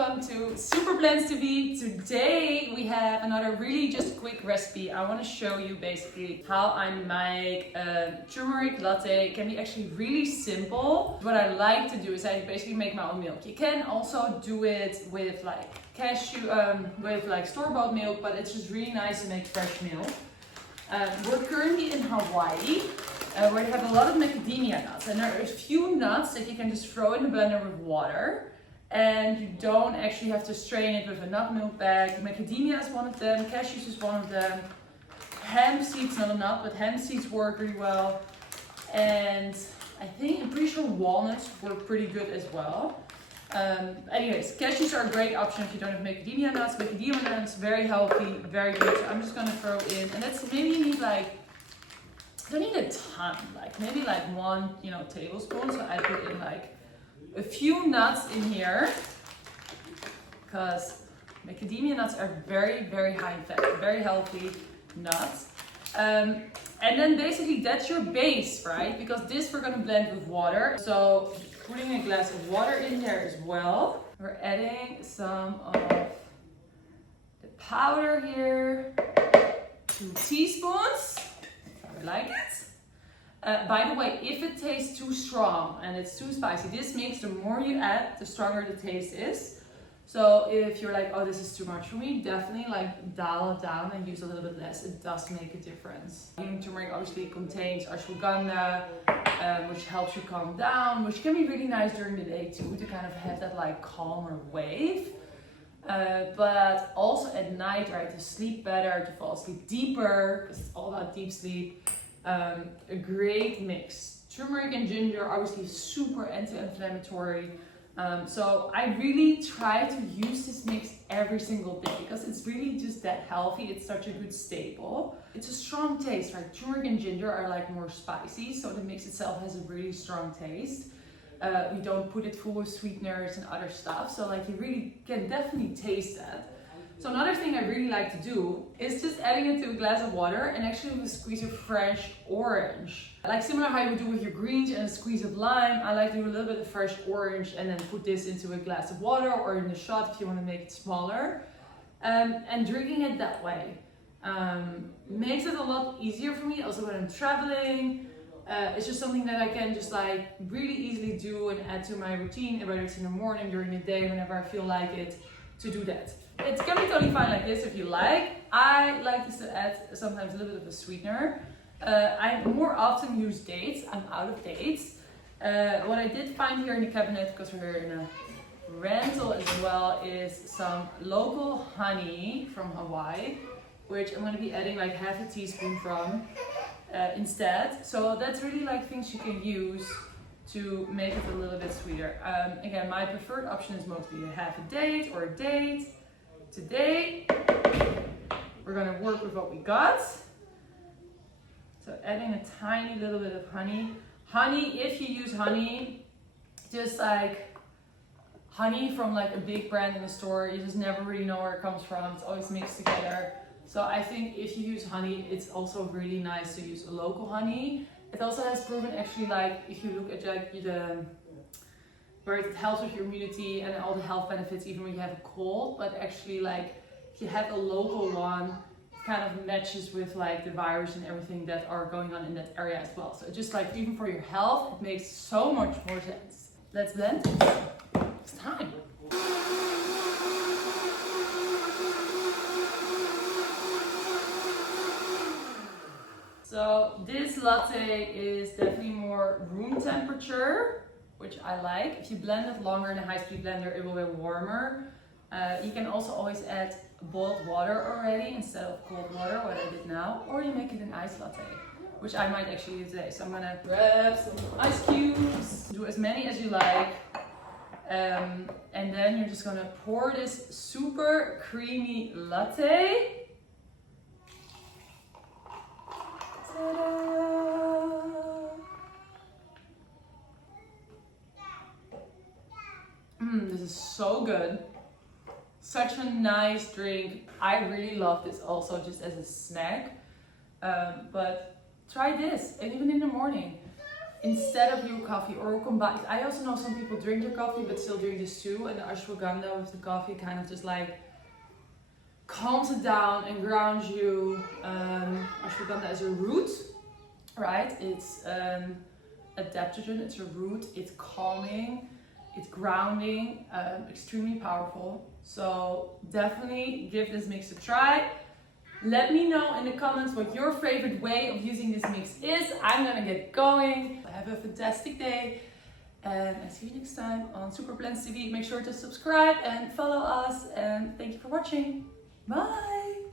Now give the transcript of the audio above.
welcome to Super Plans to Be. Today we have another really just quick recipe. I want to show you basically how I make a turmeric latte. It can be actually really simple. What I like to do is I basically make my own milk. You can also do it with like with like store-bought milk, but it's just really nice to make fresh milk. We're currently in Hawaii, where they have a lot of macadamia nuts, and there are a few nuts that you can just throw in the blender with water, and you don't actually have to strain it with a nut milk bag. Macadamia is one of them, cashews is one of them, hemp seeds, not a nut, but hemp seeds work really well, and I'm pretty sure walnuts work pretty good as well. Anyways, cashews are a great option if you don't have macadamia nuts. Macadamia nuts, very healthy, very good. So I'm just gonna throw in, and that's maybe you need like, don't need a ton, like maybe like 1 tablespoon. So I put in like a few nuts in here, because macadamia nuts are very, very high in fat, very healthy nuts. And then basically that's your base, right? Because this we're gonna blend with water. So putting a glass of water in there as well. We're adding some of the powder here, 2 teaspoons. I like it. By the way, if it tastes too strong and it's too spicy, this makes the more you add, the stronger the taste is. So if you're like, oh, this is too much for me, definitely like dial it down and use a little bit less. It does make a difference. Healing Turmeric obviously contains ashwagandha, which helps you calm down, which can be really nice during the day too, to kind of have that like calmer wave. But also at night, right, to sleep better, to fall asleep deeper, because it's all about deep sleep. A great mix. Turmeric and ginger are obviously super anti-inflammatory. So I really try to use this mix every single day because it's really just that healthy. It's such a good staple. It's a strong taste, right? Turmeric and ginger are like more spicy, so the mix itself has a really strong taste. We don't put it full of sweeteners and other stuff, so like you really can definitely taste that. So another thing I really like to do is just adding it to a glass of water and actually with a squeeze of fresh orange. Like similar how you would do with your greens and a squeeze of lime, I like to do a little bit of fresh orange and then put this into a glass of water or in a shot if you want to make it smaller. And drinking it that way makes it a lot easier for me. Also when I'm traveling, it's just something that I can just like really easily do and add to my routine, whether it's in the morning, during the day, whenever I feel like it, to do that. It's gonna be totally fine like this if you like. I like to add sometimes a little bit of a sweetener. I more often use dates. I'm out of dates. What I did find here in the cabinet, because we're in a rental as well, is some local honey from Hawaii, which I'm gonna be adding like half a teaspoon from instead. So that's really like things you can use to make it a little bit sweeter. Again, my preferred option is mostly a half a date or a date. Today, we're gonna work with what we got. So adding a tiny little bit of honey. Honey, if you use honey, just like honey from like a big brand in the store, you just never really know where it comes from. It's always mixed together. So I think if you use honey, it's also really nice to use a local honey. It also has proven actually, like if you look at like where it helps with your immunity and all the health benefits even when you have a cold, but actually like if you have a local one, it kind of matches with like the virus and everything that are going on in that area as well. So just like even for your health, it makes so much more sense. Let's blend. It's time. So this latte is definitely more room temperature, which I like. If you blend it longer in a high-speed blender, it will get warmer. You can also always add boiled water already instead of cold water, what I did now, or you make it an iced latte, which I might actually do today. So I'm gonna grab some ice cubes, do as many as you like, and then you're just gonna pour this super creamy latte. This is so good. Such a nice drink. I really love this also just as a snack. But try this, and even in the morning. instead of your coffee, or combine. I also know some people drink their coffee but still drink this too, and the ashwagandha with the coffee kind of just like calms it down and grounds you. Ashwagandha is a root, right? It's adaptogen, it's a root, it's calming, it's grounding, extremely powerful. So definitely give this mix a try. Let me know in the comments what your favorite way of using this mix is. I'm gonna get going. Have a fantastic day, and I see you next time on Super Blends TV. Make sure to subscribe and follow us, and thank you for watching. Bye!